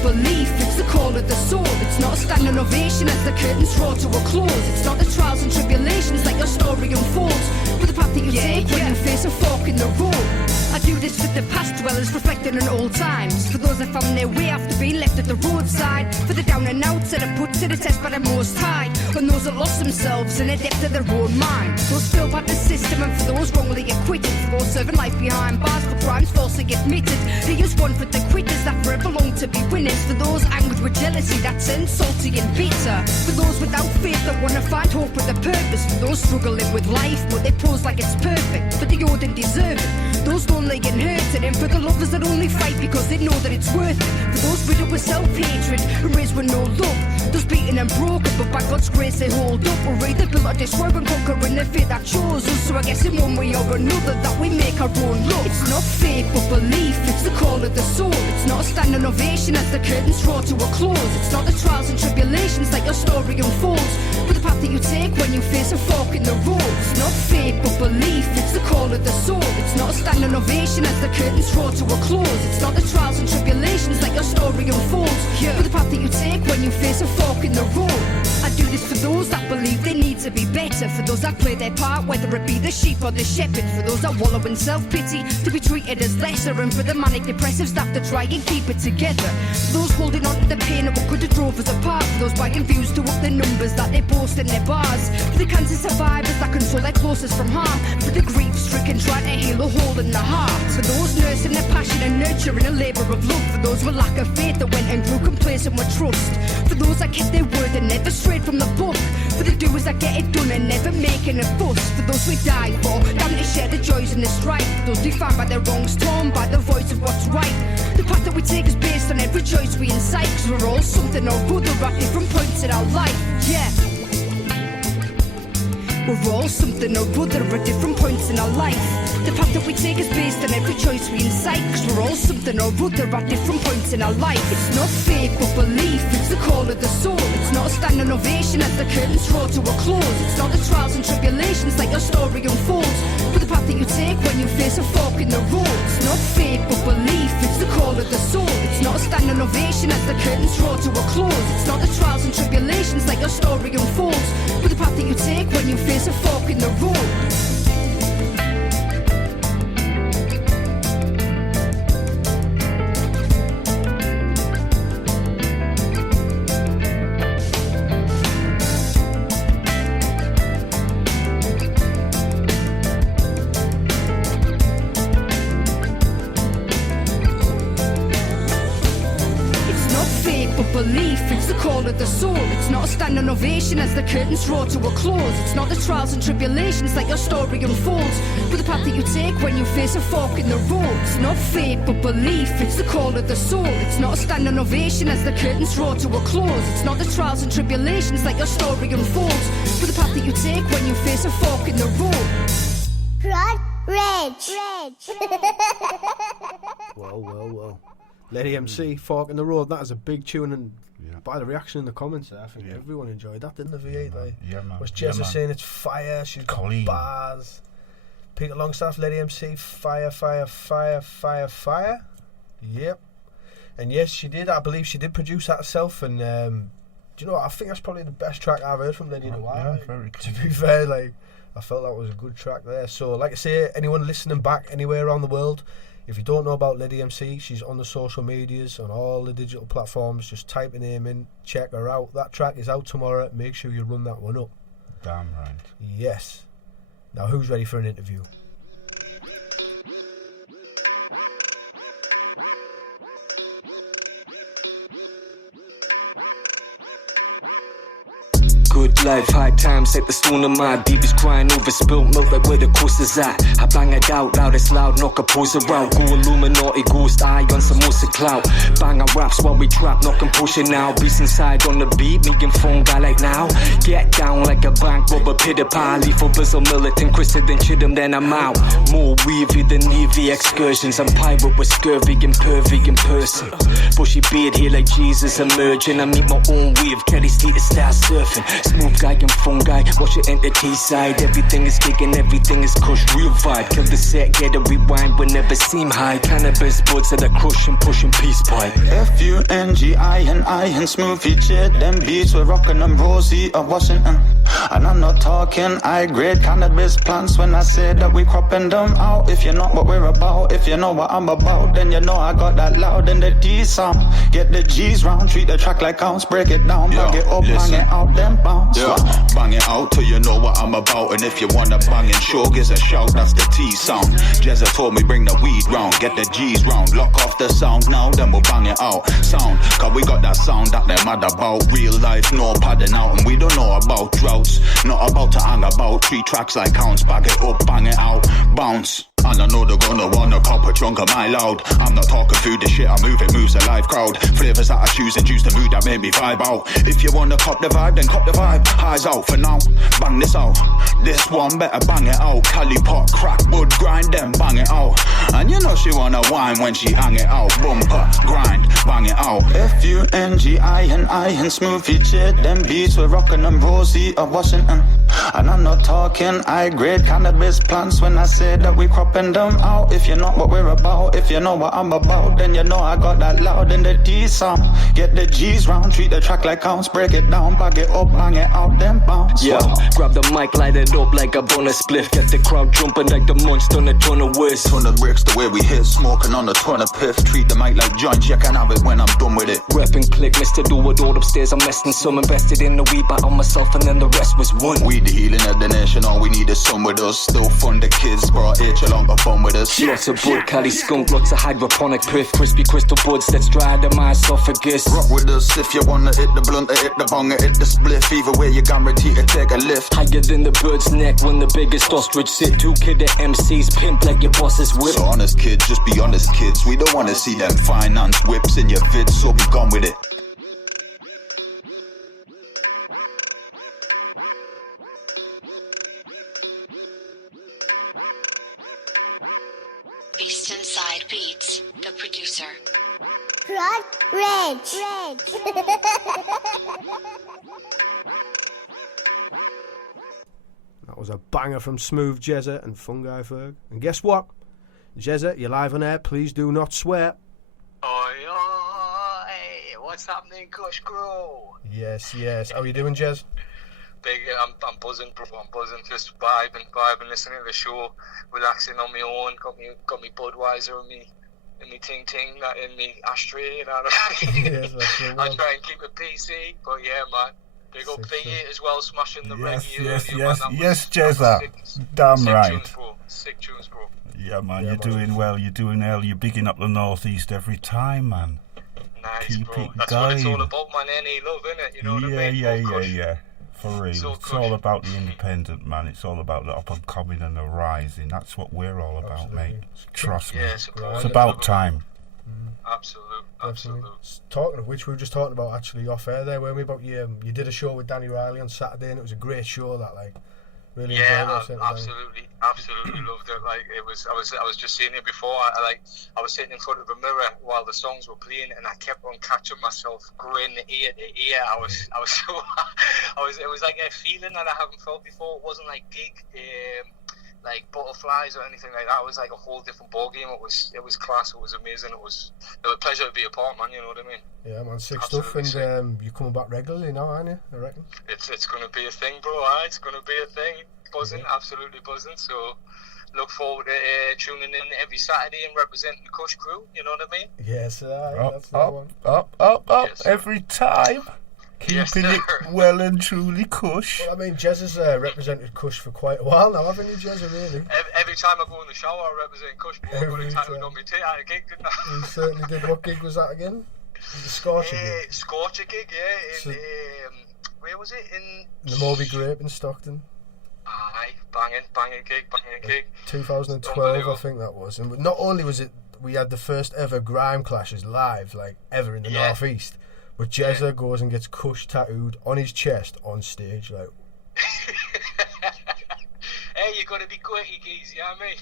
of belief, it's the call of the soul. It's not a standing ovation as the curtains draw to a close. It's not the trials and tribulations that your story unfolds, but the path that you take when you face a fork in the road. I do this with the past dwellers reflecting on old times, for those that found their way after being left at the roadside, for the down and outs that are put to the test by the Most High, and those that lost themselves in the depth of their own mind, those filled by the system and for those wrongly acquitted, for those serving life behind bars for crimes falsely admitted. He is one for the quitters that forever long to be winners, for those angered with jealousy that turns salty and bitter, for those without faith that want to find hope with a purpose, for those struggling with life but they pose like it's perfect, but they don't deserve it, those lonely and hurting, and for the lovers that only fight because they know that it's worth it, for those riddled with self-hatred and raised with no love, those beaten and broken but by God's grace they hold up. We're either built or destroyed and conquering the fate that chose us, so I guess in one way or another that we make our own luck. It's not faith but belief, it's the call of the soul. It's not a standing ovation as the curtains draw to a close. It's not the trials and tribulations that your story unfolds, but the path that you take when you face a fork in the road. It's not faith but belief, it's the call of the soul. It's not a standing ovation as the curtains draw to a close. It's not the trials and tribulations that your story unfolds, but the path that you take when you face a fork in the road. I do this for those that believe they need to be better, for those that play their part, whether it be the sheep or the shepherd, for those that wallow in self-pity to be treated as lesser, and for the manic depressives that to try and keep it together, for those holding on to the pain of what could have drove us apart, for those buying views to up the numbers that they boast in their bars, for the cancer survivors that console their closest from harm, for the grief-stricken trying to heal a hole in the heart, for those nursing their passion and nurturing a labour of love, for those with lack of faith that went and grew complacent with trust, for those that kept their word and never strayed from the book, for the doers that get it done and never making a fuss, for those we die for, down to share the joys and the strife, those defined by their wrongs, torn by the voice of what's right. The path that we take is based on every choice we incite, cause we're all something or other at different points in our life, yeah. We're all something or other at different points in our life. The path that we take is based on every choice we incite, cause we're all something or other at different points in our life. It's not faith but belief, it's the call of the soul. It's not a standing ovation as the curtains draw to a close. It's not the trials and tribulations that your story unfolds, but the path that you take when you face a fork in the road. It's not faith but belief, it's the call of the soul. It's not a standing ovation as the curtains draw to a close. It's not the trials and tribulations that your story unfolds, but the path that you take when you face a fork in the road. Belief, it's the call of the soul. It's not a standing ovation as the curtains draw to a close. It's not the trials and tribulations that your story unfolds, but the path that you take when you face a fork in the road. It's not faith but belief, it's the call of the soul. It's not a standing ovation as the curtains draw to a close. It's not the trials and tribulations that your story unfolds, but the path that you take when you face a fork in the road. Rod Reg. Whoa. Lady MC, Fork in the Road, that is a big tune, and by the reaction in the comments, I think everyone enjoyed that, didn't they, V8? Like, yeah, man. Was Jezza saying it's fire, she's got bars. Peter Longstaff, Lady MC, fire. Yep. And yes, she did, I believe she did produce that herself, and do you know what, I think that's probably the best track I've heard from Lady in a while. Yeah, very cool. To be fair, like, I felt that was a good track there. So, like I say, anyone listening back anywhere around the world, if you don't know about Lady MC, she's on the social medias, on all the digital platforms. Just type her name in, check her out. That track is out tomorrow. Make sure you run that one up. Damn right. Yes. Now, who's ready for an interview? Good life, high times, set the stone of my deepest crying over spilt milk like where the coast is at. I bang it out, loud it's loud, knock a pose around. Go Illuminati, ghost eye on some Musa clout. Bang our raps while we trap, knock and push it now. Beast inside on the beat, me and phone guy like now. Get down like a bank robber, pitter pie. Lethal bizzle, militant, Christian, then chid him, then I'm out. More weavy than Navy excursions. I'm pirate with scurvy and pervy in person. Bushy beard here like Jesus emerging. I meet my own wave, Kelly Steed style surfing. Smooth guy and fungi, watch it enter T-side. Everything is kicking, everything is Cush, real vibe. Kill the set, get a rewind, but never seem high. Cannabis buds that are crushing, pushing peace pipe. Fungi and Smooth Jezza, them beats we're rocking them Rosie of Washington. And I'm not talking high-grade cannabis plants when I say that we cropping them out. If you know what we're about, if you know what I'm about, then you know I got that loud in the D sound. Get the G's round, treat the track like ounce, break it down, bang it up, bang it out, then bounce. Yeah, bang it out till you know what I'm about. And if you wanna bang it, sure gives a shout, that's the T sound. Jezza told me bring the weed round, get the G's round, lock off the sound now, then we'll bang it out. Sound, cause we got that sound that they're mad about. Real life, no padding out, and we don't know about droughts. Not about to hang about, 3 tracks like ounce, bag it up, bang it out, bounce. And I know they're gonna wanna cop a chunk of my loud. I'm not talking food, the shit I move, it moves a live crowd. Flavors that I choose and choose the mood that made me vibe out. If you wanna cop the vibe, then cop the vibe. Highs out for now, bang this out. This one better bang it out. Cali pot, crack, wood, grind, then bang it out. And you know she wanna whine when she hang it out. Bumper, grind, bang it out. Fungi and Smooth Jezza, them beats we're rocking them Rosie of Washington. And I'm not talking high-grade cannabis plants when I say that we cropping them out. If you know what we're about, if you know what I'm about, then you know I got that loud in the D sound. Get the G's round, treat the track like ounce, break it down, bag it up, bang it out, then bounce. Yeah, grab the mic, light it up like a bonus spliff. Get the crowd jumping like the monster on a ton of whiz. Ton of bricks the way we hit, smoking on a ton of piff. Treat the mic like joints, you can have it when I'm done with it. Rep and click, Mr. Do It all upstairs. I'm resting some, invested in the weed, but on myself, and then the rest was one. We the healing of the nation, all we need is some with us. Still fun, the kids brought H along for fun with us. Lots of bud, Cali skunk, lots of hydroponic piff. Crispy crystal buds, let's dry the my esophagus. Rock with us if you wanna hit the blunt, or hit the bong, or hit the spliff. Either way, you guarantee to take a lift. Higher than the bird's neck when the biggest ostrich sit. 2 kid at MCs, pimp like your boss's whip. So honest kids, just be honest kids. We don't wanna see them finance whips in your vids, so be gone with it. Eastern Side Beats, the producer. Front Red. That was a banger from Smooth Jezza and Fungi Ferg. And guess what? Jezza, you're live on air. Please do not swear. Oi, oi, what's happening, Cush crew? Yes. How you doing, Jez? Big, I'm buzzing, bro. I'm buzzing, just vibing, listening to the show, relaxing on my own. Got me Budweiser in me ting, not in me ashtray, you know what I mean? Yes, that's it, I try and keep it PC, but yeah, man. Big up Biggie as well, smashing the reggae. Yes, Jezza. Damn right. Sick tunes, bro. Yeah, man, you're doing well. You're bigging up the Northeast every time, man. Nice, Keep bro. it That's going. what it's all about, man. Any love, innit? You know what I mean? Yeah. For real. So it's all about the independent, man. It's all about the up and coming and the rising. That's what we're all about, Absolutely. mate. Trust me. Yeah, It's about time. Absolute. Talking of which, we were just talking about actually off air there, weren't we? About you did a show with Danny Riley on Saturday, and it was a great show. That really enjoyed it. Absolutely loved it. Like it was, I was just saying it before. I was sitting in front of a mirror while the songs were playing, and I kept on catching myself grin ear to ear. I was it was like a feeling that I haven't felt before. It wasn't like gig, like butterflies or anything like that. It was like a whole different ball game. It was class. It was amazing. It was a pleasure to be a part, man. You know what I mean? Yeah, man, sick Absolutely stuff. And you're coming back regularly now, aren't you? I reckon. It's going to be a thing, bro. It's going to be a thing. Buzzing, absolutely buzzing. So look forward to tuning in every Saturday and representing the Cush crew. You know what I mean? Yes, that's Up, Yes, every time. Keeping it well and truly Cush. Well, I mean, Jez has represented Cush for quite a while now, haven't you, Jez? Really? Every time I go in the shower, I represent Cush, bro. I got entitled on me at a gig, didn't I? You certainly did. What gig was that again? The Scorcher gig? Scorcher gig, yeah. Where was it? In the Moby Grape in Stockton. Aye, banging gig. 2012, I think that was. And not only was it, we had the first ever grime clashes live, ever in the Northeast. But Jezza goes and gets Cush tattooed on his chest on stage, Hey, you gotta be quirky, geez, you know what I mean?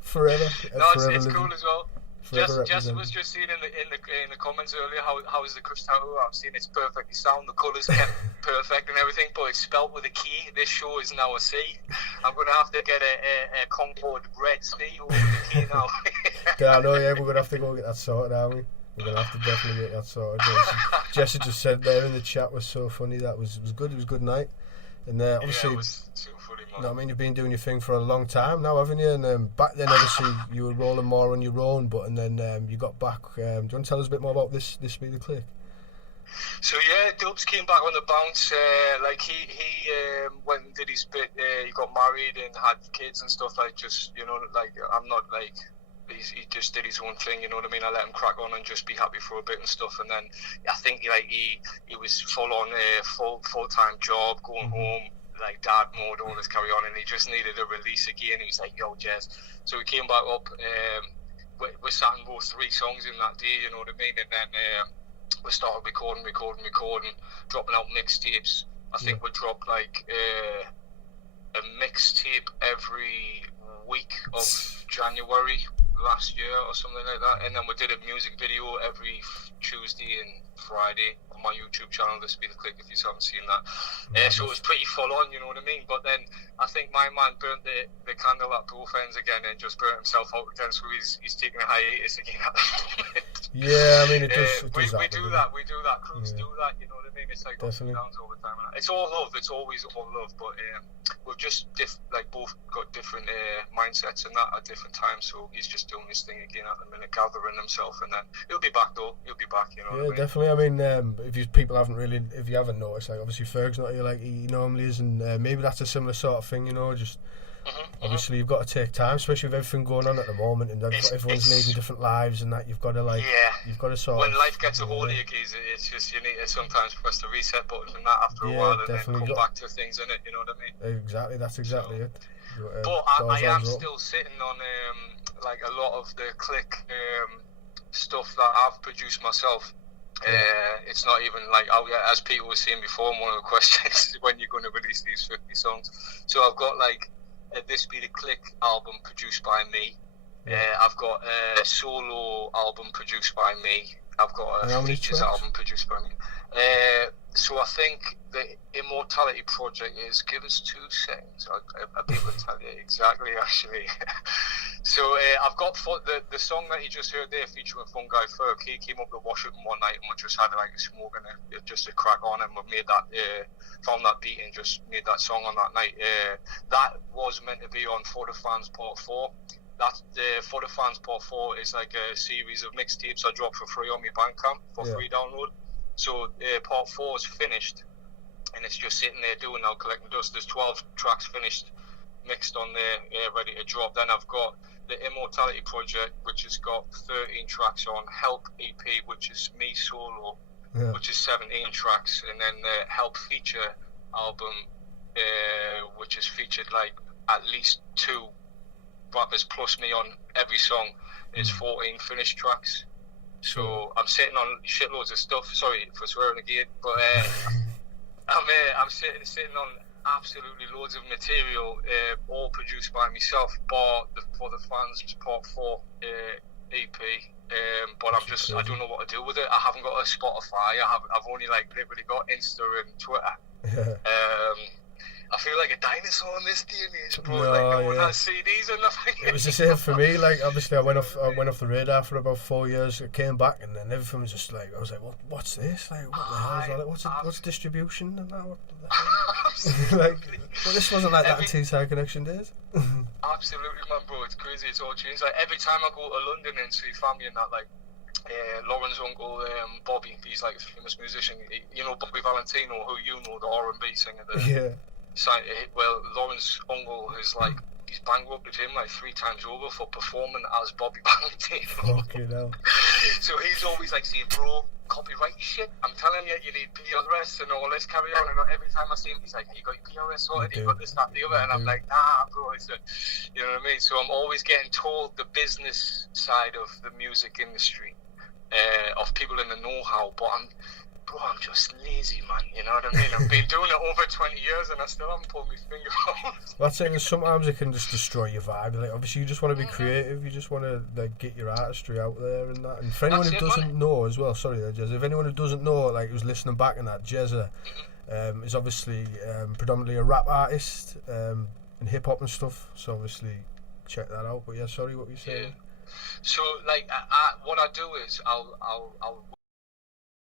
Forever. No, it's cool as well. Jess was just seeing in the comments earlier how is the Cush tattoo. I'm seeing it's perfectly sound. The colours kept perfect and everything, but it's spelt with a key. This show is now a C. I'm gonna have to get a Concord red C over the key now. Yeah, I know. Yeah, we're gonna have to go get that sorted, aren't we? We're gonna have to definitely get that sorted. Jesse just said there in the chat was so funny. That was good. It was a good night. And obviously, yeah, it was so funny, man. No, I mean, you've been doing your thing for a long time now, haven't you? And back then, obviously, you were rolling more on your own, and then you got back. Do you want to tell us a bit more about this Be the Click? So yeah, Dubs came back on the bounce. Like he went and did his bit. He got married and had kids and stuff. Like just I'm not like. He just did his own thing, you know what I mean? I let him crack on and just be happy for a bit and stuff. And then I think he was full on full-time job, going home, like dad mode, all this carry on, and he just needed a release again. He was like, yo, Jez. So we came back up. We sat and wrote 3 songs in that day, you know what I mean? And then we started recording, dropping out mixtapes. I think we dropped like a mixtape every week of January last year or something like that, and then we did a music video every Tuesday and Friday on my YouTube channel, This Be the Click, if you haven't seen that. So it was pretty full on, you know what I mean? But then I think my man burnt the candle at both ends again and just burnt himself out again, so he's taking a hiatus again at the moment. Yeah, I mean, it does we happen, do that, crews do that, you know what I mean? It's like ups and Definitely. downs all the time. It's all love, it's always all love, but we've just both got different mindsets and that at different times, so he's just doing his thing again at the minute, gathering himself, and then he'll be back though, you know what I mean? Definitely. I mean, if you haven't noticed, like obviously Ferg's not here like he normally is, and maybe that's a similar sort of thing, you know, just obviously you've got to take time, especially with everything going on at the moment, and everyone's leading different lives and that. You've got to you've got to sort when of, life gets a hold of you, keys, it's just you need to sometimes press the reset button and that after a while, and then come back to things in it, you know what I mean? Exactly, that's exactly it. But I am still sitting on like a lot of the Click stuff that I've produced myself. It's not even like out yet, as Peter was saying before. One of the questions is when you're going to release these 50 songs. So I've got like a This Be the Click album produced by me. I've got a solo album produced by me. I've got a features album produced by me. So I think the Immortality project is, give us 2 seconds. I'll be able to tell you exactly, actually. So I've got the song that you just heard there featuring Fungi Ferg. He came up to Washington one night and we just had like a smoke and just a crack on, and we made that, found that beat and just made that song on that night. That was meant to be on For the Fans Part 4. That For the Fans Part 4 is like a series of mixtapes I dropped for free on my Bandcamp for free download. So Part 4 is finished, and it's just sitting there doing now, collecting dust. There's 12 tracks finished, mixed on there, ready to drop. Then I've got the Immortality project, which has got 13 tracks on. Help EP, which is me solo, which is 17 tracks, and then the Help feature album, which has featured like at least 2 rappers plus me on every song, is 14 finished tracks. So I'm sitting on shitloads of stuff. Sorry for swearing again, but I'm sitting on absolutely loads of material, all produced by myself. But For the Fans Part 4 EP. But I don't know what to do with it. I haven't got a Spotify. I've only like literally got Insta and Twitter. I feel like a dinosaur in this day and age, bro. No one has CDs or nothing. It was the same for me. Like obviously, I went off the radar for about 4 years. I came back, and then everything was just like, I was like, what's this? Like, what the hell is that? Like, what's distribution and that? What the like, well, this wasn't like that in T-Side Connection days. Absolutely, man, bro. It's crazy. It's all changed. Like every time I go to London and see family and that, like. Lauren's uncle, Bobby, he's like a famous musician. You know Bobby Valentino, who you know, the R&B singer. Well, Lauren's uncle is like, he's bankrupted him like 3 times over for performing as Bobby Valentino. Fucking hell. So he's always like saying, bro, copyright shit. I'm telling you, you need PRS and all this, carry on. And every time I see him, he's like, you got your PRS sorted, you got this, that, the other. And I'm like, nah, bro. You know what I mean? So I'm always getting told the business side of the music industry, of people in the know-how. But bro, I'm just lazy, man. You know what I mean? I've been doing it over 20 years and I still haven't pulled my finger out. That's it. Sometimes it can just destroy your vibe. Like, obviously, you just want to be creative. You just want to like get your artistry out there and that. And for anyone who doesn't know as well, sorry, Jezza. If anyone who doesn't know, like who's listening back and that, Jezza is obviously predominantly a rap artist and hip hop and stuff. So obviously, check that out. But yeah, sorry, what were you saying? So like, what I do is I'll